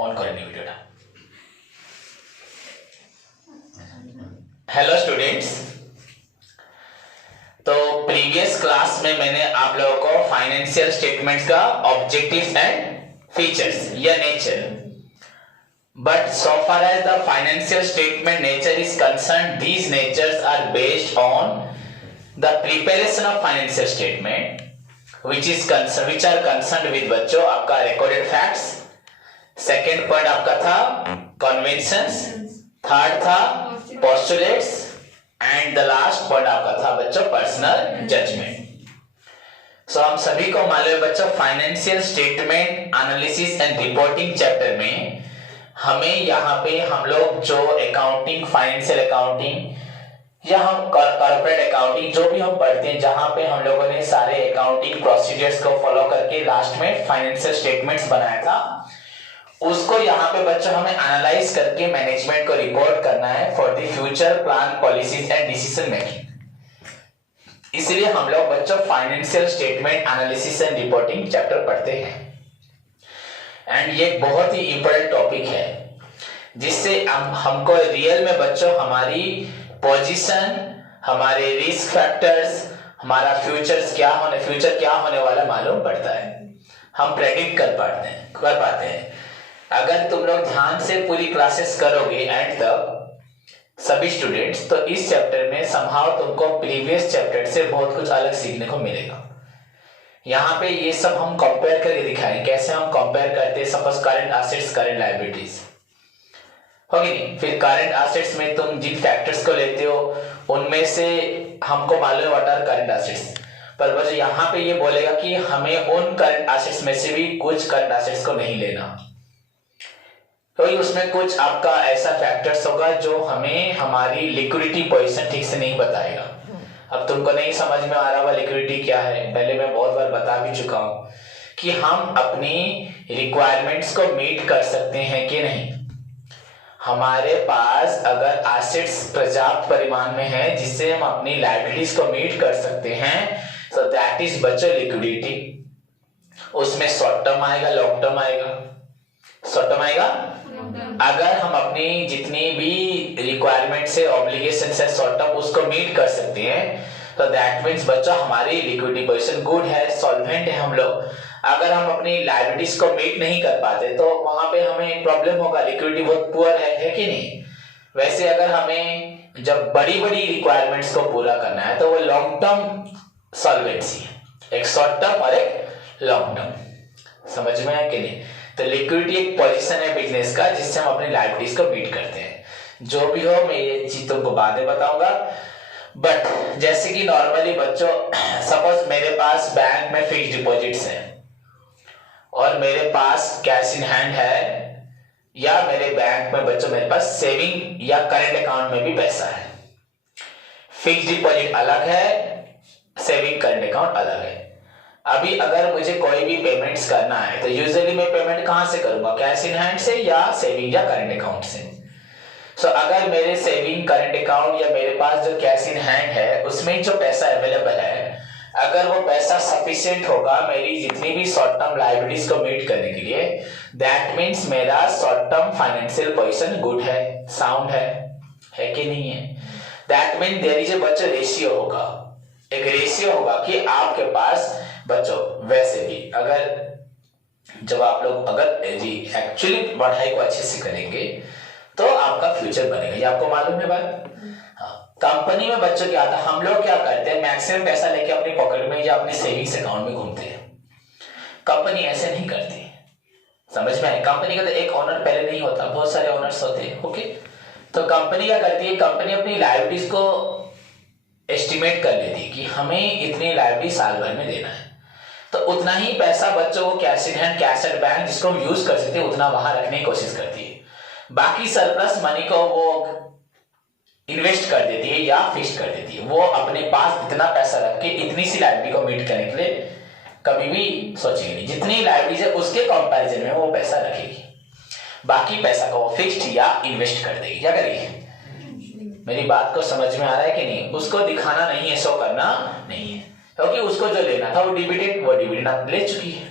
On करेंगे वीडियोটা। Hello students, तो previous class में मैंने आप लोगों को फाइनेंशियल स्टेटमेंट्स का ऑब्जेक्टिव्स एंड फीचर्स या nature, but so far as the financial statement nature is concerned, these natures are based on the preparation of financial statement which are concerned with बच्चों आपका recorded facts, second point आपका था conventions, third था postulates and the last point आपका था बच्चों personal judgement. सो हम सभी को मालूम है बच्चों financial statement analysis and reporting chapter में हमें यहाँ पे हम लोग जो अकाउंटिंग, फाइनेंशियल अकाउंटिंग या हम कॉर्पोरेट अकाउंटिंग जो भी हम पढ़ते हैं, जहां पे हम लोगों ने सारे अकाउंटिंग प्रोसीजर्स को फॉलो करके लास्ट में फाइनेंशियल स्टेटमेंट्स बनाया था, उसको यहाँ पे बच्चों हमें एनालाइज करके मैनेजमेंट को रिपोर्ट करना है for the future plan, policies and decision making. इसलिए हम लोग बच्चों financial statement analysis and reporting chapter पढ़ते हैं एंड ये बहुत ही इंपॉर्टेंट टॉपिक है जिससे हमको रियल में बच्चों हमारी पोजीशन, हमारे रिस्क फैक्टर्स, हमारा फ्यूचर क्या होने वाला मालूम पड़ता है, हम प्रेडिक्ट कर पाते हैं। अगर तुम लोग ध्यान से पूरी क्लासेस करोगे एंड तक सभी स्टूडेंट्स, तो इस चैप्टर में समहाउ तुमको प्रीवियस चैप्टर से बहुत कुछ अलग सीखने को मिलेगा। यहाँ पे ये सब हम कंपेयर करके दिखाएंगे, कैसे हम कंपेयर करते हैं। Suppose current assets, current liabilities होगी नहीं, फिर करंट एसेट्स में तुम जिन फैक्टर्स को लेते हो उनमें से हमको मालूम है व्हाट आर करंट एसेट्स, पर बस यहाँ पे ये बोलेगा कि हमें उन करंट एसेट्स में से भी कुछ करंट एसेट्स को नहीं लेना, क्योंकि उसमें कुछ आपका ऐसा फैक्टर्स होगा जो हमें हमारी लिक्विडिटी पोजीशन ठीक से नहीं बताएगा। अब तुमको नहीं समझ में आ रहा होगा लिक्विडिटी क्या है, पहले मैं बहुत बार बता भी चुका हूं कि हम अपनी रिक्वायरमेंट्स को मीट कर सकते हैं कि नहीं। हमारे पास अगर एसेट्स पर्याप्त परिमाण में है जिससे हम अपनी लायबिलिटीज को मीट कर सकते हैं, सो दैट इज बच्चों लिक्विडिटी। उसमें शॉर्ट टर्म आएगा, लॉन्ग टर्म आएगा। शॉर्ट टर्म आएगा अगर हम अपनी जितनी भी रिक्वायरमेंट्स है, ऑब्लिगेशंस है, शॉर्ट टर्म उसको मीट कर सकते हैं, तो दैट मींस बच्चों हमारी लिक्विडिटी पोजीशन गुड है, सॉल्वेंट है हम लोग। अगर हम अपनी लायबिलिटीज को मीट नहीं कर पाते तो वहां पे हमें प्रॉब्लम होगा, लिक्विडिटी बहुत पुअर है कि नहीं। वैसे अगर हमें जब बड़ी बड़ी रिक्वायरमेंट्स को पूरा करना है तो वो लॉन्ग टर्म सॉल्वेंसी है, एक शॉर्ट टर्म और एक लॉन्ग टर्म। समझ में आया कि नहीं। तो लिक्विडिटी एक पोजीशन है बिजनेस का जिससे हम अपनी लायबिलिटीज को मीट करते हैं। जो भी हो मैं ये चीज तुमको बाद में बताऊंगा, बट जैसे कि नॉर्मली बच्चों सपोज मेरे पास बैंक में फिक्स्ड डिपॉजिट्स हैं और मेरे पास कैश इन हैंड है, या मेरे बैंक में बच्चों मेरे पास सेविंग या करंट अकाउंट में भी पैसा है। फिक्स्ड डिपॉजिट अलग है, सेविंग करंट अकाउंट अलग है। अभी अगर मुझे कोई भी पेमेंट्स करना है तो यूजुअली मैं पेमेंट कहां से करूंगा, कैश इन हैंड से या सेविंग या करंट अकाउंट से। सो अगर मेरे सेविंग, करंट अकाउंट या मेरे पास जो कैश इन हैंड है उसमें जो पैसा अवेलेबल है, अगर वो पैसा सफिशिएंट होगा मेरी जितनी भी शॉर्ट टर्म लायबिलिटीज को मीट करने के लिए, दैट मींस मेरा short term financial position good है, साउंड है कि नहीं है। That means there is a बच्चों रेशियो होगा, एक रेशियो होगा कि आपके पास बच्चों वैसे भी अगर जब आप लोग अगर जी एक्चुअली पढ़ाई को अच्छे से करेंगे तो आपका फ्यूचर बनेगा, ये आपको मालूम है बात। हाँ, कंपनी में बच्चों क्या आता है, हम लोग क्या करते हैं, मैक्सिमम पैसा लेके अपनी पॉकेट में या अपने सेविंग्स अकाउंट में घूमते हैं। कंपनी ऐसे नहीं करती, समझ में आए। कंपनी का तो एक ओनर पहले नहीं होता, बहुत सारे ओनर्स होते हैं। ओके, तो कंपनी क्या करती है, कंपनी अपनी लायबिलिटीज को एस्टिमेट कर लेती है कि हमें इतनी लायबिलिटी साल भर में देना है, तो उतना ही पैसा बच्चों को cash in hand, cash at bank जिसको हम यूज कर सकते हैं उतना वहां रखने की कोशिश करती है। बाकी सरप्लस मनी को वो इन्वेस्ट कर देती है या फिक्स कर देती है। वो अपने पास इतना पैसा रख के इतनी सी लायबिलिटी को मीट करने के लिए कभी भी सोचेगी नहीं। जितनी लायबिलिटी है उसके कंपैरिजन में वो पैसा रखेगी, बाकी पैसा को वो फिक्स्ड या इन्वेस्ट कर देगी। क्या करेगी, मेरी बात को समझ में आ रहा है कि नहीं। उसको दिखाना नहीं है, शो करना नहीं है, क्योंकि उसको जो लेना था वो डिविडेंड ले चुकी है।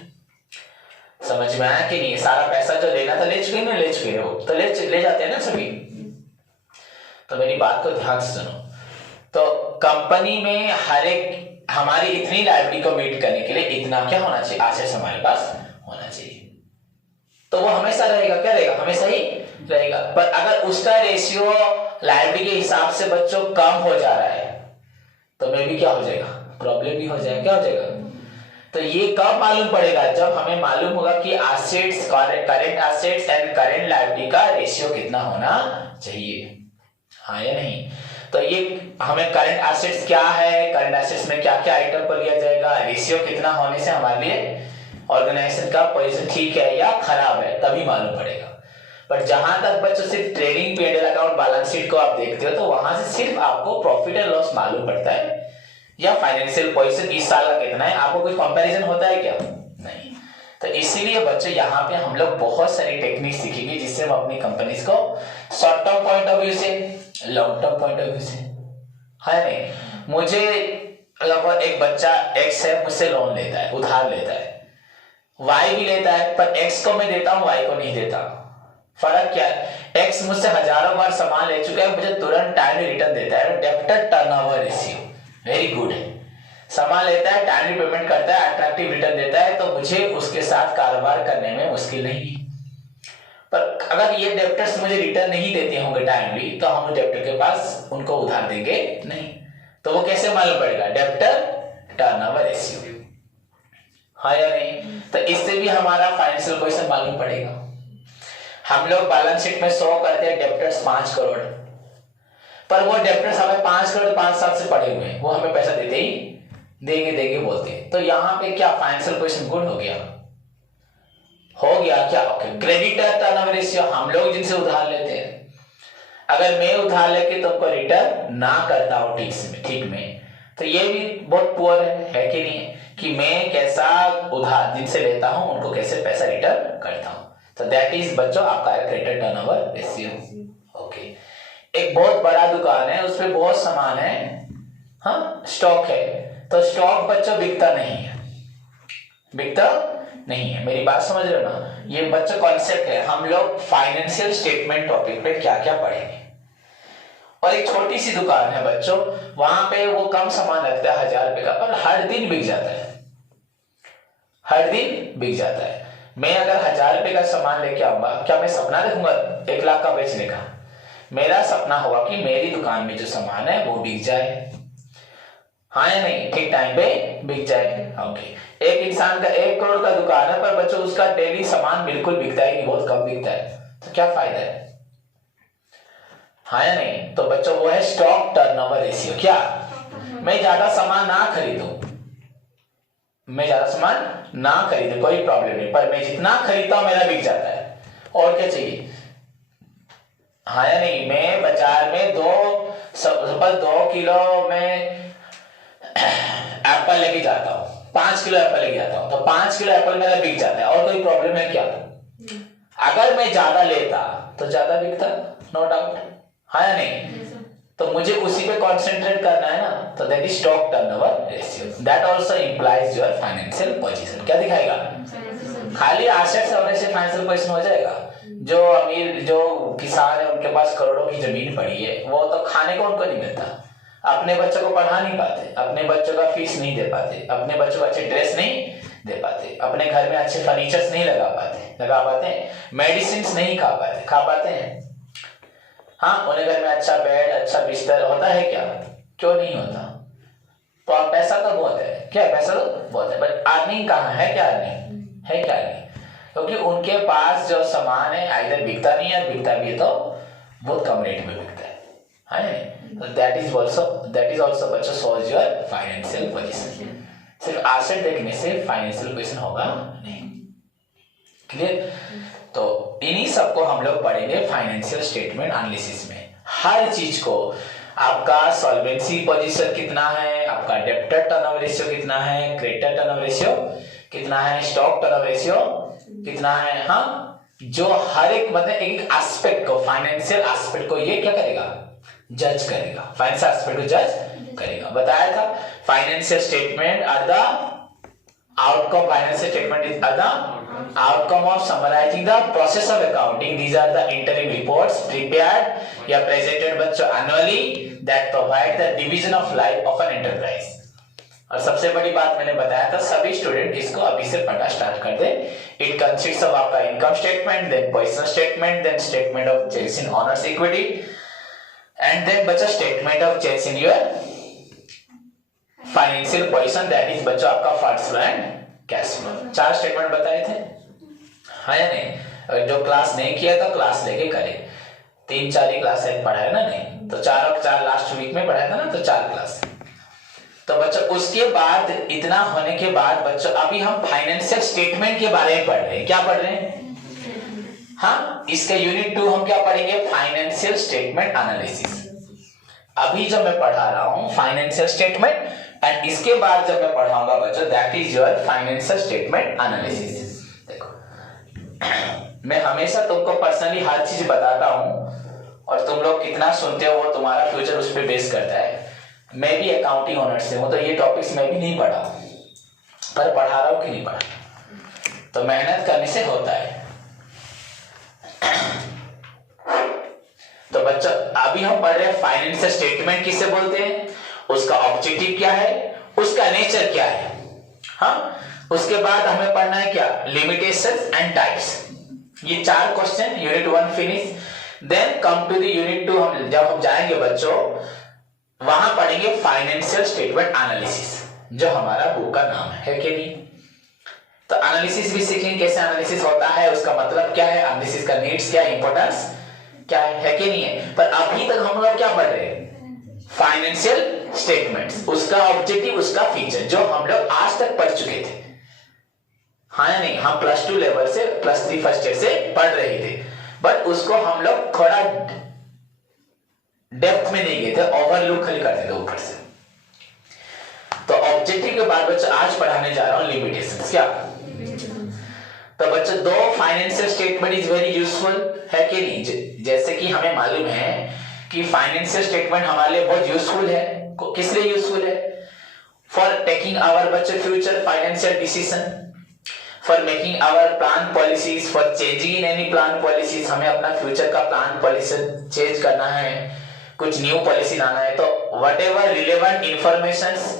समझ में आया कि नहीं? सारा पैसा जो लेना था ले चुके ना, ले चुके हो तो ले जाते हैं ना सभी। तो मेरी बात को ध्यान से सुनो। तो कंपनी में हर एक हमारी इतनी लायबिलिटी को मीट करने के लिए इतना क्या होना चाहिए, एसेट्स हमारे पास होना चाहिए। तो वो हमेशा रहेगा, क्या रहेगा, हमेशा ही रहेगा। पर अगर उसका रेशियो लायबिलिटी के हिसाब से बच्चों कम हो जा रहा है तो मे भी क्या हो जाएगा, प्रॉब्लम भी हो जाएगा। क्या हो जाएगा? तो ये कब मालूम पड़ेगा, जब हमें मालूम होगा कि assets, current assets and current liability का रेशियो कितना होना चाहिए, हाँ या नहीं। तो ये हमें करंट एसेट्स क्या है, करंट एसेट्स में क्या क्या आइटम को लिया जाएगा, रेशियो कितना होने से हमारे लिए ऑर्गेनाइजेशन का पोजीशन ठीक है या खराब है, तभी मालूम पड़ेगा। पर जहां तक बच्चों सिर्फ trading P&L account balance sheet को आप देखते हो तो वहां से सिर्फ आपको प्रॉफिट एंड लॉस मालूम पड़ता है या फाइनेंशियल पोजीशन इस साल का कितना है, आपको कोई कंपैरिजन होता है क्या? नहीं। तो इसीलिए बच्चों यहाँ पे हम लोग बहुत सारी टेक्निक सीखेंगे जिससे हम अपनी कंपनीज को short term point of view से, long term point of view से, है नहीं। मुझे लगभग एक बच्चा X है, मुझसे लोन लेता है, उधार लेता है, Y भी लेता है, पर X को मैं देता हूँ, Y को नहीं देता। फर्क क्या है? X मुझसे हजारों बार सामान ले चुका है, मुझे तुरंत टाइमली रिटर्न देता है, debtor turnover ratio very good है। सामान लेता है, टाइमली पेमेंट करता है, अट्रैक्टिव रिटर्न देता है, तो मुझे उसके साथ कारोबार करने में मुश्किल नहीं है। पर अगर ये डेब्टर्स मुझे रिटर्न नहीं देते होंगे टाइमली तो हम डेब्टर के पास उनको उधार देंगे नहीं। तो वो कैसे मालूम पड़ेगा? डेब्टर टर्नओवर रेशियो, हाँ या नहीं। तो इससे भी हमारा फाइनेंशियल पोजीशन मालूम पड़ेगा। हम लोग बैलेंस शीट में 100 करते हैं डेब्टर्स 5 करोड़, पर वो डेब्टर्स हमें 5 करोड़ 5 साल से पड़े हुए हैं, वो हमें पैसा देते ही देंगे बोलते हैं। तो यहाँ पे क्या फाइनेंशियल पोजीशन गुड हो गया क्या? ओके। क्रेडिटर टर्नओवर रेशियो, हम लोग जिनसे उधार लेते हैं, अगर मैं उधार लेके तुमको रिटर्न ना करता हूं ठीक में, तो ये भी बहुत पुअर है कि नहीं है? कि मैं कैसा उधार जिनसे लेता हूं उनको कैसे पैसा रिटर्न करता हूं। तो दैट इज बच्चों आपका क्रेडिटर टर्नओवर रेशियो। ओके। एक बहुत बड़ा दुकान है, उसमें बहुत सामान है, हाँ, स्टॉक है, तो स्टॉक बच्चों बिकता नहीं है, मेरी बात समझ रहे हो ना? ये बच्चों कॉन्सेप्ट है। हम लोग फाइनेंशियल स्टेटमेंट टॉपिक पे क्या क्या पढ़ेंगे। और एक छोटी सी दुकान है बच्चों, वहां पे वो कम सामान रखता है 1000 रुपए का, पर हर दिन बिक जाता है, हर दिन बिक जाता है। मैं अगर 1000 रुपए का सामान लेके आऊंगा, क्या मैं सपना देखूंगा 1 लाख का बेचने का? मेरा सपना होगा कि मेरी दुकान में जो सामान है वो बिक जाए, हाँ या नहीं, ठीक टाइम पे बिक जाए। ओके। एक इंसान का 1 करोड़ का दुकान है, पर बच्चों उसका डेली सामान बिल्कुल बिकता है नहीं, बहुत कम बिकता है, तो क्या फायदा है, हाँ या नहीं? तो बच्चों वो है स्टॉक टर्नओवर रेशियो। क्या मैं ज्यादा सामान ना खरीदूं, कोई प्रॉब्लम नहीं, पर मैं जितना खरीदता हूं मेरा बिक जाता है, और क्या चाहिए, हाँ या नहीं? मैं बाजार में 2 किलो में एप्पल लेके जाता हूँ, 5 किलो एप्पल लेके जाता हूँ, तो 5 किलो एप्पल मेरा बिक जाता है, और कोई प्रॉब्लम है क्या? अगर मैं ज्यादा लेता तो ज्यादा बिकता, नो डाउट, हाँ या नहीं? तो मुझे उसी पे कॉन्सेंट्रेट करना है ना, तो that is stock turnover ratio. That also implies your financial position. क्या दिखाएगा? खाली एसेट्स होने से फाइनेंशियल पोजीशन हो जाएगा? जो अमीर, जो किसान है, उनके पास करोड़ों की जमीन पड़ी है, वो तो खाने को उनको नहीं मिलता, अपने बच्चों को पढ़ा नहीं पाते, अपने बच्चों का फीस नहीं दे पाते, अपने बच्चों को अच्छे ड्रेस नहीं दे पाते, अपने घर में अच्छे फर्नीचर्स नहीं लगा पाते, मेडिसिन नहीं खा पाते हैं, हाँ, उन्हें घर में अच्छा बेड, अच्छा बिस्तर होता है क्या? क्यों नहीं होता? तो आप पैसा तो बहुत है, क्या पैसा तो बहुत है, बट अर्निंग कहाँ है? क्या अर्निंग है? क्या नहीं? क्योंकि उनके पास जो सामान है आइदर बिकता नहीं है, बिकता भी है तो बहुत कम रेट में बिकता है, दैट इज ऑल्सो बच्चों शोज योर फाइनेंशियल पोजीशन। सिर्फ एसेट देखने से फाइनेंशियल पोजीशन होगा नहीं, क्लियर? तो इन्हीं सबको हम लोग पढ़ेंगे फाइनेंशियल स्टेटमेंट एनालिसिस में। हर चीज को, आपका सॉल्वेंसी पोजीशन कितना है, आपका डेब्टर टर्नओवर रेशियो कितना है, क्रेडिटर टर्नओवर रेशियो कितना है, स्टॉक टर्नओवर रेशियो कितना है, हाँ, जो हर एक मतलब एक एस्पेक्ट को, फाइनेंशियल एस्पेक्ट को ये क्या करेगा? जज करेगा, फाइनेंशियल एस्पेक्ट को जज करेगा। बताया था financial statement are the Outcome financial statement is the outcome of summarizing the process of accounting. These are the interim reports prepared या presented बच्चों annually that provide the division of life of an enterprise. और सबसे बड़ी बात मैंने बताया था, सभी स्टूडेंट इसको अभी से पढ़ना स्टार्ट कर दे. It consists of आपका income statement, then position statement, then statement of change in owners equity, and then बच्चा statement of change in your financial position, that is बच्चों आपका fund flow and cash flow. 4 statement बताए थे, हाँ या नहीं? जो क्लास नहीं किया तो क्लास लेके करे. 3-4 ही क्लास पढ़ा है ना, नहीं तो 4 और 4 लास्ट वीक में पढ़ाया था ना, तो 4 क्लास. तो बच्चों उसके बाद इतना होने के बाद बच्चों अभी हम फाइनेंशियल स्टेटमेंट के बारे में पढ़ रहे हैं. क्या पढ़ रहे हैं? हाँ, इसका यूनिट 2 हम क्या पढ़ेंगे? Financial statement analysis. अभी जब मैं पढ़ा रहा हूं फाइनेंशियल स्टेटमेंट, एंड इसके बाद जब मैं पढ़ाऊंगा बच्चों that is your financial statement analysis. देखो मैं हमेशा तुमको पर्सनली हर चीज बताता हूं और तुम लोग कितना सुनते हो वो तुम्हारा फ्यूचर उस पर बेस करता है. मैं भी अकाउंटिंग ऑनर्स से हूं तो ये टॉपिक्स मैं भी नहीं पढ़ा, पर पढ़ा रहा हूं कि नहीं पढ़ा, तो मेहनत करने से होता है. तो बच्चों अभी हम पढ़ रहे हैं फाइनेंशियल स्टेटमेंट किसे बोलते हैं, उसका ऑब्जेक्टिव क्या है, उसका नेचर क्या है. हाँ, उसके बाद हमें पढ़ना है क्या? Limitations and types. ये 4 question unit 1 finish. Then come to the unit 2. हम जब हम जाएंगे बच्चों वहां पढ़ेंगे फाइनेंशियल स्टेटमेंट एनालिसिस, जो हमारा बुक का नाम है कि नहीं. तो एनालिसिस भी सीखेंगे, कैसे एनालिसिस होता है, उसका मतलब क्या है, एनालिसिस का नीड्स क्या है, इंपॉर्टेंस क्या है कि नहीं है. पर अभी तक हम लोग क्या पढ़ रहे हैं? फाइनेंशियल स्टेटमेंट्स, उसका ऑब्जेक्टिव, उसका फीचर, जो हम लोग आज तक पढ़ चुके थे. हाँ या नहीं? हम +2 लेवल से +3 फर्स्ट ईयर से पढ़ रहे थे, बट उसको हम लोग थोड़ा डेप्थ में नहीं गए थे, ओवरलुक खाली करते थे ऊपर से. तो ऑब्जेक्टिव के बाद बच्चों आज पढ़ाने जा रहा हूं लिमिटेशंस. क्या? तो बच्चों 2 financial statement is very useful है कि नहीं. जैसे कि हमें मालूम है कि फाइनेंशियल स्टेटमेंट हमारे लिए बहुत यूजफुल है. किस लिए यूजफुल है? फॉर टेकिंग आवर बच्चों future financial decision, for making our plan policies, for changing in any plan policies. हमें अपना फ्यूचर का प्लान पॉलिसी चेंज करना है, कुछ न्यू पॉलिसी लाना है, तो whatever relevant informations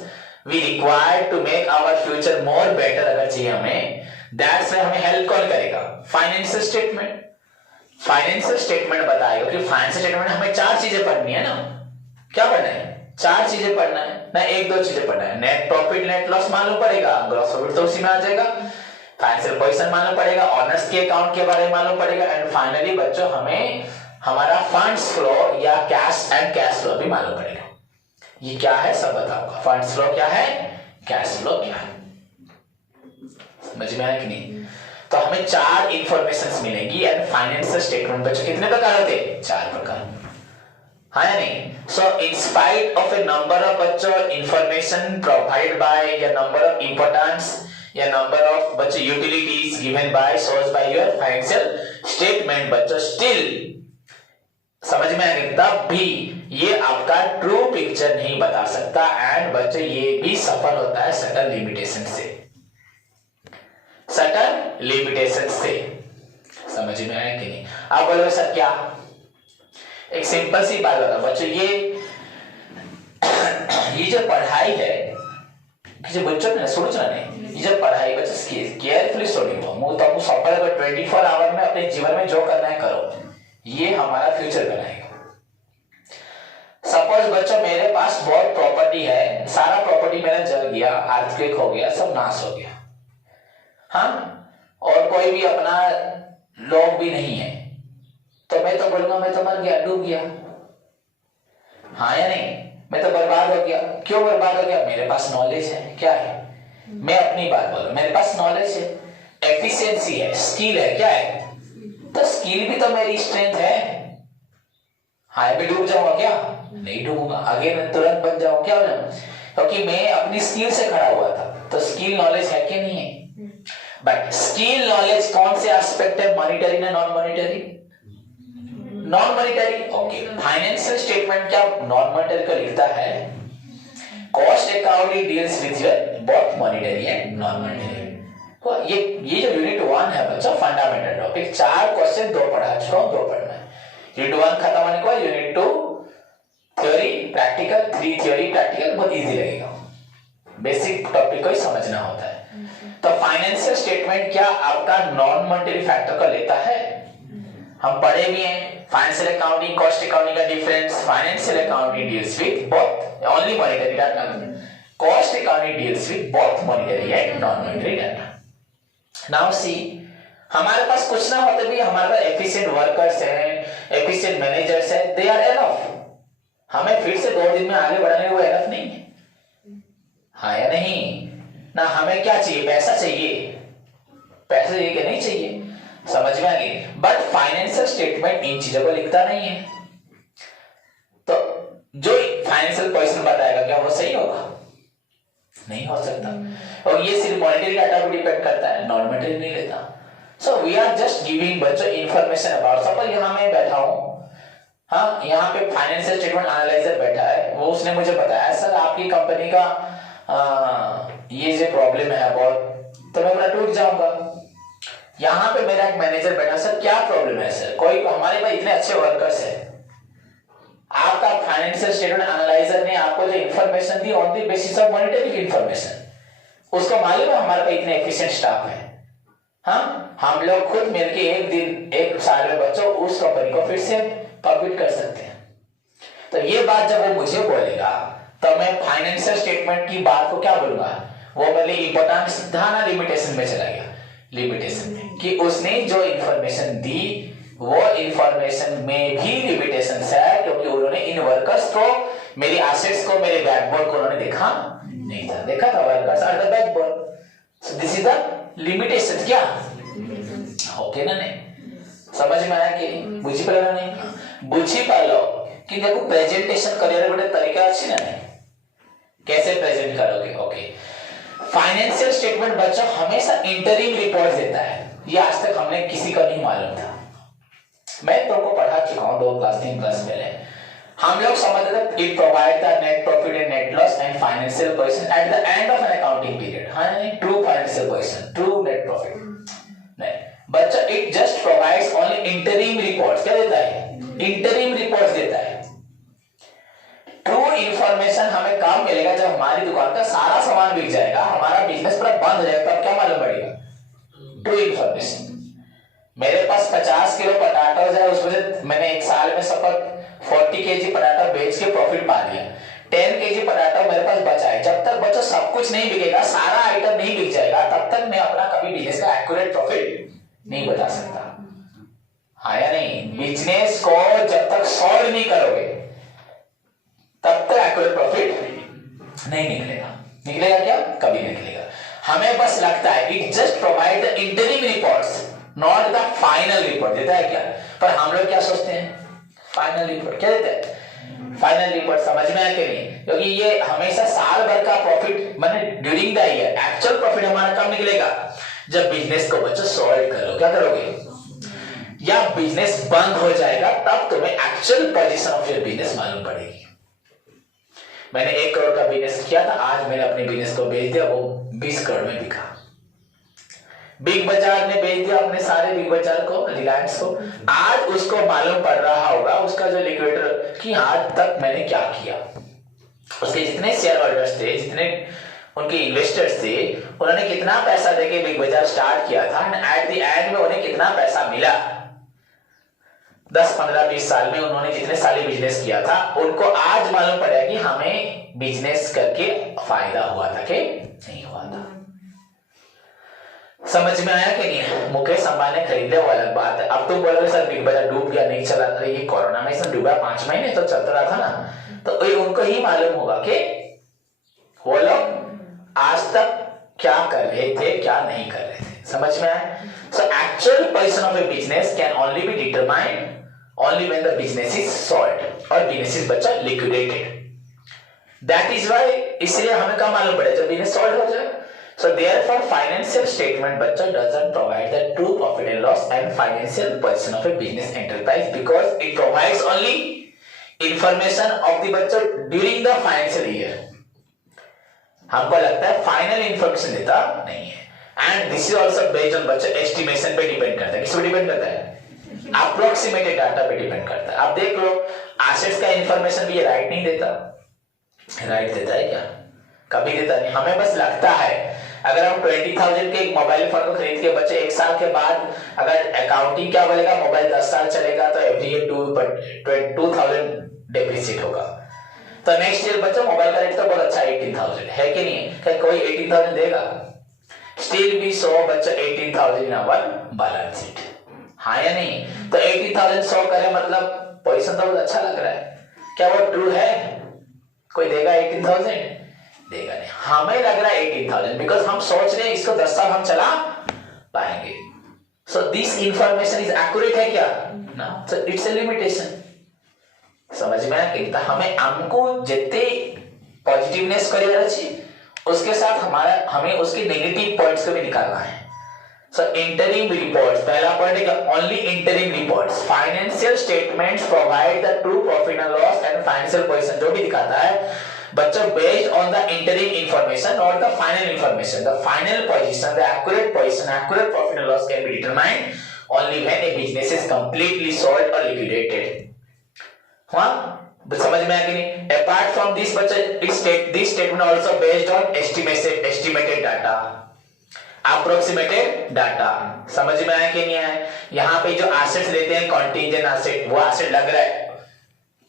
we required to make our future more better अगर चाहिए हमें, दैट्स व्हाई हमें हेल्प कौन करेगा? Financial statement. फाइनेंशियल स्टेटमेंट बताएगा कि फाइनेंशियल स्टेटमेंट हमें 4 चीजें पढ़नी है ना. क्या पढ़ना है? 4 चीजें पढ़ना है ना, 1-2 चीजें पढ़ना है. नेट प्रॉफिट नेट लॉस मालूम पड़ेगा, ग्रॉस प्रॉफिट तो उसी में आ जाएगा, फाइनेंशियल पोजीशन मालूम पड़ेगा, ऑनर्स के अकाउंट के बारे में मालूम पड़ेगा, एंड फाइनली बच्चों हमें हमारा फंड्स फ्लो या कैश एंड कैश फ्लो भी मालूम पड़ेगा. ये क्या है सब बताऊंगा. फंड्स फ्लो क्या है, कैश फ्लो क्या है, समझ में आया कि नहीं? तो हमें 4 इंफॉर्मेशंस मिलेंगी. एंड फाइनेंशियल स्टेटमेंट बच्चों कितने प्रकार होते हैं? 4 प्रकार. हाँ या नहीं? So in spite of a number of बच्चों इंफॉर्मेशन प्रोवाइडेड बाय या नंबर ऑफ इंपॉर्टेंस या नंबर ऑफ बच्चों utilities given by source by your financial statement, बच्चों स्टिल समझ में आएगा, तब भी ये आपका ट्रू पिक्चर नहीं बता सकता. एंड बच्चों ये भी सफर होता है सर्टेन लिमिटेशन से, सर्टेन लिमिटेशन से. समझ में आया कि नहीं? आप बोलोगे सर क्या? एक सिंपल सी बात बता बच्चों, ये जो पढ़ाई है किसी बच्चों ने सोच रहा नहीं, ये जो पढ़ाई बच्चों केयरफुली सुनिए. मुझे तो आपको सफल 24 आवर में अपने जीवन में जो करना है करो, ये हमारा फ्यूचर बनाएगा. सपोज बच्चों मेरे पास बहुत प्रॉपर्टी है, सारा प्रॉपर्टी मेरा जल गया, अर्थक्वेक हो गया, सब नाश हो गया. हाँ, और कोई भी अपना लोग भी नहीं है, तो मैं तो बोलूंगा मैं तो मर गया, डूब गया. हाँ या नहीं? मैं तो बर्बाद हो गया. क्यों बर्बाद हो गया? मेरे पास नॉलेज है. क्या है? मैं अपनी बात बोलूं, मेरे पास नॉलेज है, एफिशिएंसी है, स्किल है. क्या है? तो स्किल भी तो मेरी स्ट्रेंथ है. हाँ, मैं डूब जाऊंगा क्या? नहीं डूबूंगा, आगे मैं तुरंत बन जाऊंगा. क्या बना? क्योंकि मैं अपनी स्किल से खड़ा हुआ था. तो स्किल नॉलेज है कि नहीं है? बट स्किल नॉलेज कौन से एस्पेक्ट है, मॉनिटरी ना non monetary? Non monetary. Okay, financial statement क्या नॉन मॉनिटरी को लिखता है? Cost accounting deals with your both monetary and non monetary. तो ये जो यूनिट 1 है बच्चों, फंडामेंटल टॉपिक, 4 क्वेश्चन 2 पढ़ा चुका हूं, 2 पढ़ना है। यूनिट 1 खत्म होने के बाद unit 2 theory practical, 3 theory practical, बहुत इजी लगेगा, बेसिक टॉपिक को ही समझना होता है। तो फाइनेंशियल स्टेटमेंट क्या आपका नॉन मॉनेटरी फैक्टर को लेता है? हम पढ़े भी हैं फाइनेंशियल अकाउंटिंग कॉस्ट अकाउंटिंग का difference. Financial accounting deals with both only monetary data, cost accounting deals with both monetary and non monetary data. Now see, हमारे पास कुछ ना होते भी हमारे पास एफिशिएंट वर्कर्स हैं, एफिशिएंट मैनेजर्स हैं, दे आर एनफ। हमें फिर से 2 दिन में आगे बढ़ाने वो एनफ नहीं है, हाँ या नहीं? ना हमें क्या चाहिए? पैसा चाहिए, पैसा चाहिए कि नहीं चाहिए? समझ में आ गई? बट फाइनेंशियल स्टेटमेंट इन चीजों को लिखता नहीं है। तो जो फाइनेंशियल पर्सन बताएगा क्या वो सही होगा? नहीं हो सकता। और ये सिर्फ मॉनेटरी डाटा पे डिपेंड करता है, नॉन मॉनेटरी नहीं लेता। So we are just giving बच्चों इंफॉर्मेशन अबाउट। सपोज यहाँ मैं बैठा हूँ, हाँ, यहाँ पे फाइनेंशियल स्टेटमेंट एनालाइजर बैठा है, वो उसने मुझे बताया सर आपकी कंपनी का ये जो प्रॉब्लम है बहुत, तो मैं बड़ा टूट जाऊंगा। यहाँ पे मेरा एक मैनेजर बैठा, सर क्या प्रॉब्लम है सर? कोई, हमारे पास इतने अच्छे वर्कर्स हैं, आपका फाइनेंशियल स्टेटमेंट एनालाइजर ने आपको जो information the on the basis of monetary information, उसको मालूम है हमारे पास इतने एफिशिएंट स्टाफ है। हाँ, हम लोग खुद मिलके एक दिन, एक साल में बच्चों उस कंपनी को फिर से प्रॉफिट कर सकते हैं। तो ये बात जब वो मुझे बोलेगा तो मैं फाइनेंशियल स्टेटमेंट की बात को क्या बोलूंगा? वो मेरे लिए इंपॉर्टेंट था ना, लिमिटेशन में चला गया, लिमिटेशन में, कि उसने जो इंफॉर्मेशन दी वो इंफॉर्मेशन में भी लिमिटेशन है, क्योंकि उन्होंने इन वर्कर्स को, मेरी एसेट्स को, मेरे बैकबोन को उन्होंने देखा नहीं था। देखा था workers are the backbone, so this is the limitation. क्या ओके ना? नहीं समझ में आया कि बुझी पालो ना? नहीं बुझी पालो कि देखो प्रेजेंटेशन करियर गोटे तरीका अच्छी ना, नहीं कैसे प्रेजेंट करोगे? ओके, फाइनेंशियल स्टेटमेंट बच्चों हमेशा इंटरिम रिपोर्ट देता है, ये आज तक हमने किसी को नहीं मालूम था। मैं तुमको पढ़ा चुका हूं 2 क्लास 3 क्लास पहले। हम लोग समझते थे it provide the net profit and net loss and financial position at the end of an accounting period. हाँ नहीं, true financial position, true net profit नहीं बच्चा, it just provides only interim reports. क्या देता है? इंटरिम रिपोर्ट्स देता है। True information हमें कब मिलेगा? जब हमारी दुकान का सारा सामान बिक जाएगा, हमारा बिजनेस पूरा बंद हो जाएगा, तब क्या मालूम पड़ेगा? True information. मेरे पास 50 किलो पटाटोज है, उसमें से मैंने एक साल में सफर 40 केजी पटाटा बेच के प्रॉफिट पा लिया, 10 केजी पटाटा मेरे पास बचा है। जब तक बच्चों सब कुछ नहीं बिकेगा, सारा आइटम नहीं बिक जाएगा, तब तक मैं अपना कभी बिजनेस का एक्यूरेट प्रॉफिट नहीं बता सकता। हाँ या नहीं? बिजनेस को जब तक सॉल्व नहीं करोगे तब तक एक्यूरेट प्रॉफिट नहीं निकलेगा। निकलेगा क्या? कभी नहीं निकलेगा। हमें बस लगता है it just provide the interim reports, not the final report. देता है क्या? पर हम लोग क्या सोचते हैं? Final report. क्या देता है? Final report. समझ में आया कि नहीं? क्योंकि ये हमेशा साल भर का प्रॉफिट, माने during the year actual profit हमारा कब निकलेगा? जब बिजनेस को बच्चों सॉल्व करो। क्या करोगे? या बिजनेस बंद हो जाएगा, तब तुम्हें actual position of your business मालूम पड़ेगी। मैंने 1 करोड़ का बिजनेस किया था, आज मैंने अपने बिजनेस को बेच दिया, वो 20 करोड़ में बिका। बिग बाजार ने बेच दिया अपने सारे बिग बाजार को, रिलायंस को, आज उसको मालूम पड़ रहा होगा उसका जो लिक्विडेटर कि आज तक मैंने क्या किया। उसके जितने शेयर होल्डर्स थे, जितने उनके इन्वेस्टर्स थे, उन्होंने कितना पैसा देके बिग बाजार स्टार्ट किया था, एंड एट द एंड में उन्हें कितना पैसा मिला। 10, 15, 20 साल में उन्होंने जितने साल बिजनेस किया था, उनको आज मालूम पड़ा कि हमें बिजनेस करके फायदा हुआ था कि नहीं हुआ था। समझ में आया कि नहीं? मुकेश अंबानी खरीदे वो अलग बात है। अब तुम बोलोगे सर बिग बाजार डूब गया, नहीं चला। अरे ये कोरोना में इसमें डूबा, 5 महीने तो चलता रहा था ना, तो ये उनको ही मालूम होगा कि वो लोग आज तक क्या कर रहे थे, क्या नहीं कर रहे थे। समझ में आया? So actual position of A business can only be determined only when the business is sold और business is बच्चा liquidated. That is why इसलिए हमें क्या मालूम पड़े जब business sold हो जाए। So therefore financial statement बच्चा doesn't provide the true profit and loss and financial position of a business enterprise because it provides only information of the बच्चा during the financial year. हमको लगता है final information देता नहीं है। And this is also based on बच्चों estimation पे depend करता है। किस पे डिपेंड करता है? अप्रोक्सीमेटेड डाटा पे डिपेंड करता है। आप देख लो एसेट्स का इंफॉर्मेशन भी ये राइट नहीं देता। राइट देता है क्या? कभी देता नहीं। हमें बस लगता है अगर हम 20,000 के एक मोबाइल फोन को खरीद के बच्चे 1 साल के बाद अगर अकाउंटिंग क्या बोलेगा मोबाइल 10 साल चलेगा तो एवरी ईयर 2,000 डेप्रिसिएट होगा। तो नेक्स्ट ईयर बच्चों मोबाइल का रेट तो बहुत अच्छा 18,000 है कि नहीं है? क्या कोई 18,000 देगा? स्टिल भी 100 बच्चों 18,000 इन आवर बैलेंस शीट, हाँ या नहीं? तो 80,000 100 करे मतलब पैसा तो बहुत अच्छा लग रहा है। क्या वो ट्रू है? कोई देगा 18,000? देगा नहीं। हमें लग रहा है 18,000 बिकॉज हम सोच रहे हैं इसको 10 साल हम चला पाएंगे। So this information is accurate है क्या? ना। So it's a limitation. समझ में आया कि हमें हमको जितने पॉजिटिवनेस करियर अच्छी उसके साथ हमें उसके नेगेटिव पॉइंट्स को भी निकालना है। सो इंटरिम रिपोर्ट्स, पहला पॉइंट है कि only interim reports, financial statements provide the true profit and loss and financial position, जो भी दिखाता है बच्चों based on the interim information और the final information, the final position, the accurate position, accurate profit and loss can be determined only when a business is completely sold और liquidated. हाँ, समझ में आया कि नहीं? अपार्ट फ्रॉम दिस बच्चा this statement also based on estimated data, approximated data. समझ में आया कि नहीं आया? यहाँ पे जो एसेट्स लेते हैं कॉन्टिंजेंट एसेट, वो एसेट लग रहा है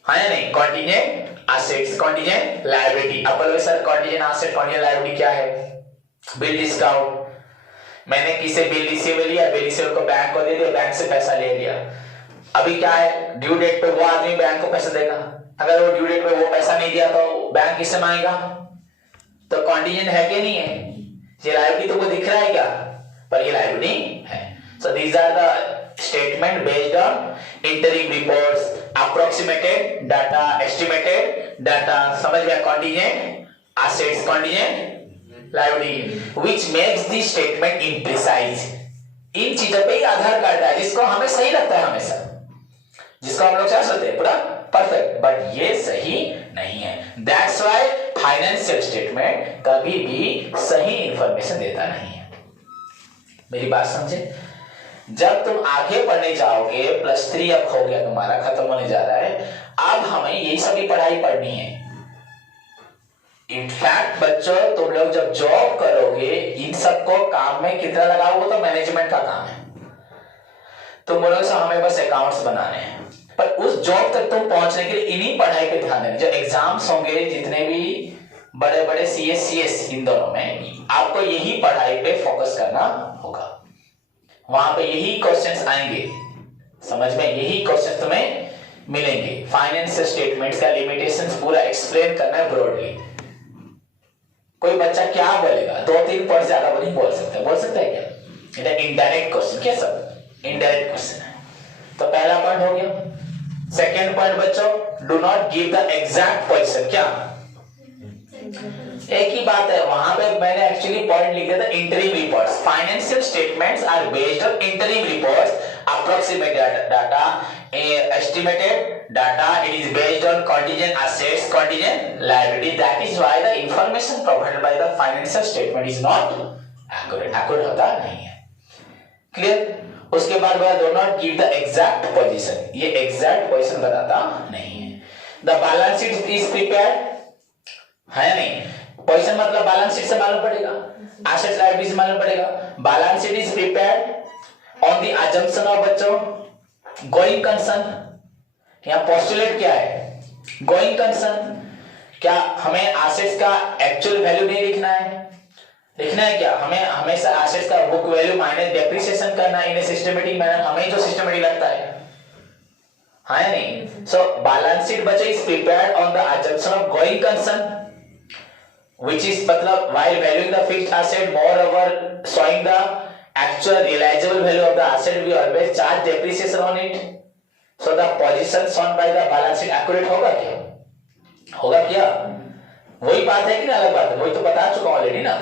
हाँ या नहीं? Contingent assets, contingent liability. अब बोलो sir contingent asset contingent liability क्या है? बिल डिस्काउंट, मैंने किसी बिल रिसीव लिया, बिल रिसीव को बैंक को दे दिया, बैंक से पैसा ले लिया। अभी क्या है? ड्यू डेट पे वो आदमी बैंक को पैसा देगा। अगर वो ड्यू डेट पे वो पैसा नहीं दिया तो बैंक किससे मांगेगा? तो कॉन्टिंजेंट है कि नहीं है? ये लायबिलिटी तुमको दिख रहा है क्या? पर ये लायबिलिटी है। So these are the statement based on interim reports, approximated data, estimated data. समझ में? Contingent assets, contingent liability, which makes the statement imprecise. इन चीजों पे ही आधार करता है जिसको हमें सही लगता है, हमेशा जिसको हम लोग चाह सकते हैं पूरा परफेक्ट, बट ये सही नहीं है। दैट्स व्हाई फाइनेंशियल स्टेटमेंट कभी भी सही इंफॉर्मेशन देता नहीं है। मेरी बात समझे? जब तुम आगे पढ़ने जाओगे, +3 अब हो गया तुम्हारा, खत्म होने जा रहा है, अब हमें यही सभी पढ़ाई पढ़नी है। इनफैक्ट बच्चों तुम लोग जब जॉब करोगे इन सबको काम में कितना लगाओगे तो मैनेजमेंट का काम है। तुम बोलोगे सर हमें बस अकाउंट्स बनाने हैं, पर उस जॉब तक तुम पहुंचने के लिए इन्हीं पढ़ाई पे ध्यान देना। जो एग्जाम्स होंगे जितने भी बड़े बड़े CS इन दोनों में, आपको यही पढ़ाई पे फोकस करना होगा। वहां पे यही क्वेश्चंस आएंगे, समझ में? यही क्वेश्चंस तुम्हें मिलेंगे। फाइनेंशियल स्टेटमेंट्स का लिमिटेशंस पूरा एक्सप्लेन करना है ब्रॉडली। कोई बच्चा क्या बोलेगा? 2-3 पॉइंट ज्यादा नहीं बोल सकता है क्या? ये इनडायरेक्ट क्वेश्चन, क्या सब इनडायरेक्ट क्वेश्चन है। तो पहला पॉइंट हो गया। सेकंड पॉइंट बच्चों, do not give the exact position. क्या एक ही बात है, वहां पे मैंने एक्चुअली पॉइंट लिख दिया था interim reports. Financial statements are based on interim reports, approximated data, estimated data, it is based on contingent assets, contingent liability. That is why the information provided by the financial statement is not accurate. accurate होता नहीं है। Clear? उसके बाद do not give the exact position, ये exact position बताता नहीं है। The balance sheet is prepared है नहीं? पोजीशन मतलब बैलेंस शीट से मालूम पड़ेगा, एसेट्स लायबिलिटी से मालूम पड़ेगा। Balance sheet is prepared on the assumption of बच्चों गोइंग कंसर्न। यहाँ पोस्टुलेट क्या है? Going concern. क्या हमें एसेट्स का एक्चुअल वैल्यू नहीं लिखना है? लिखना है क्या? हमें हमेशा एसेट्स का बुक वैल्यू माइनस डेप्रिसिएशन करना है इन ए सिस्टमैटिक मैनर। हमें जो सिस्टमैटिक लगता है, हाँ या नहीं? सो बैलेंस शीट बच्चे is prepared on the assumption of going concern, which is मतलब while valuing the fixed asset, moreover showing the actual realizable value of the asset, we always charge depreciation on it. So the position shown by the balance sheet accurate होगा क्या? होगा क्या? वही बात है कि ना अलग बात है? वही तो बता चुका हूं ऑलरेडी ना।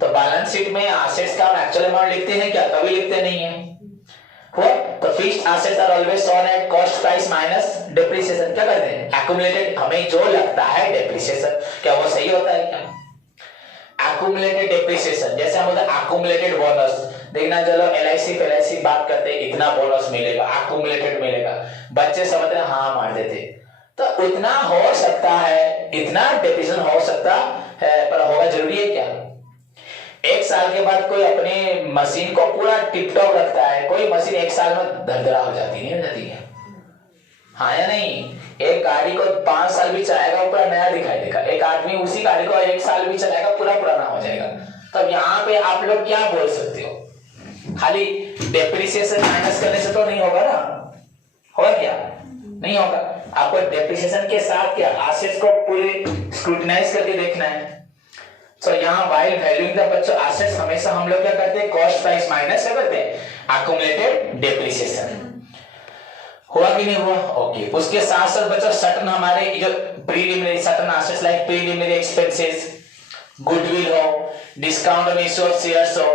तो बैलेंस शीट में एसेट्स का एक्चुअल अमाउंट लिखते हैं क्या? कभी लिखते नहीं है। तो fixed assets are always shown at cost price minus depreciation. क्या करते हैं? एक्युमुलेटेड। हमें जो लगता है डेप्रिसिएशन, क्या वो सही होता है क्या? accumulated depreciation, जैसे हम बोलते हैं accumulated bonus, देखना चलो LIC बात करते हैं इतना बोनस मिलेगा, accumulated मिलेगा, बच्चे समझते हैं हाँ मार देते, तो उतना हो सकता है, इतना डेप्रिसिएशन हो सकता है, पर होगा जरूरी है क्या? एक साल के बाद कोई अपने मशीन को पूरा टिप टॉप रखता है, कोई मशीन एक साल में दरदरा हो जाती नहीं हो जाती है, हाँ या नहीं? एक गाड़ी को 5 साल भी चलाएगा पूरा नया दिखाई देगा, एक आदमी उसी गाड़ी को 1 साल भी चलाएगा पूरा पुराना हो जाएगा। तब यहाँ पे आप लोग क्या बोल सकते हो? खाली डेप्रिसिएशन माइनस करने से तो नहीं होगा ना, होगा क्या? नहीं होगा, आपको डेप्रिसिएशन के साथ क्या एसेट्स को पूरे स्क्रूटिनाइज करके देखना है। तो यहाँ व्हाइल वैल्यूइंग द बच्चों एसेट्स हमेशा हम लोग क्या करते हैं, कॉस्ट प्राइस माइनस क्या करते हैं, एक्यूमुलेटेड डेप्रिसिएशन। हुआ कि नहीं हुआ? ओके। उसके साथ साथ बच्चों सर्टेन हमारे जो preliminary certain assets like preliminary expenses, goodwill हो, discount on issue of shares हो,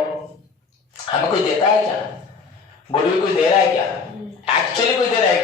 हमें कुछ देता है क्या? गुडविल कुछ दे रहा है क्या? एक्चुअली कुछ दे रहा है